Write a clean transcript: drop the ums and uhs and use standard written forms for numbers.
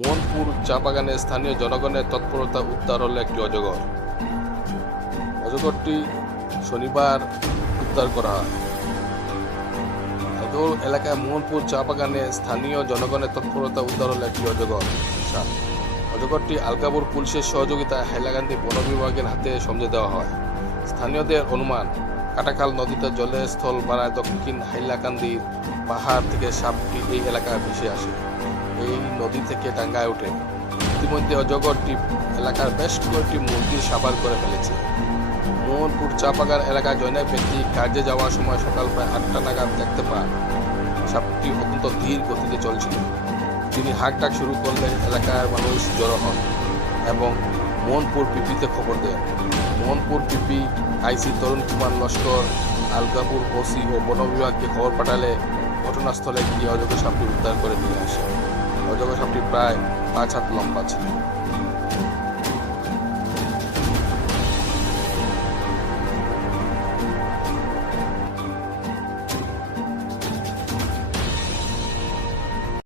মোহনপুর চা বাগানে স্থানীয় জনগণের তৎপরতা উদ্ধার হলো একটি অজগর। অজগরটি শনিবার উদ্ধার করা হয়। এদোর এলাকায় মোহনপুর চা বাগানে স্থানীয় জনগণের তৎপরতা উদ্ধার হলো একটি অজগর সাপ। অজগরটি আলগাপুর পুলিশের সহযোগিতায় হাইলাকান্দি বন বিভাগের হাতে সমঝে দেওয়া হয়। স্থানীয়দের অনুমান, কাটাখাল নদীতে জলের স্থল বাড়ায় দক্ষিণ হাইলাকান্দির পাহাড় থেকে সাপটি এই এলাকায় ভেসে আসে। এই নদী থেকে ডাঙ্গায় ওঠে। ইতিমধ্যে অজগরটি এলাকার বেশ কয়েকটি মুরগির সাবার করে ফেলেছে। মোহনপুর চা বাগান এলাকায় জয়নাব ব্যক্তি কাজে যাওয়ার সময় সকাল প্রায় 8টা নাগাদ দেখতে পান সাপটি অত্যন্ত ধীর গতিতে চলছিল। তিনি হাঁক ডাক শুরু করলে এলাকার মানুষ জড়ো হন এবং মোহনপুর পিপিতে খবর দেন। মোহনপুর পিপি আইসি তরুণ কুমার লস্কর আলগাপুর ওসি ও বন বিভাগকে খবর পাঠালে ঘটনাস্থলে গিয়ে অজগর সাপটি উদ্ধার করে নিয়ে আসে। অজগর সাপটি প্রায় 5 হাত লম্বা ছিল।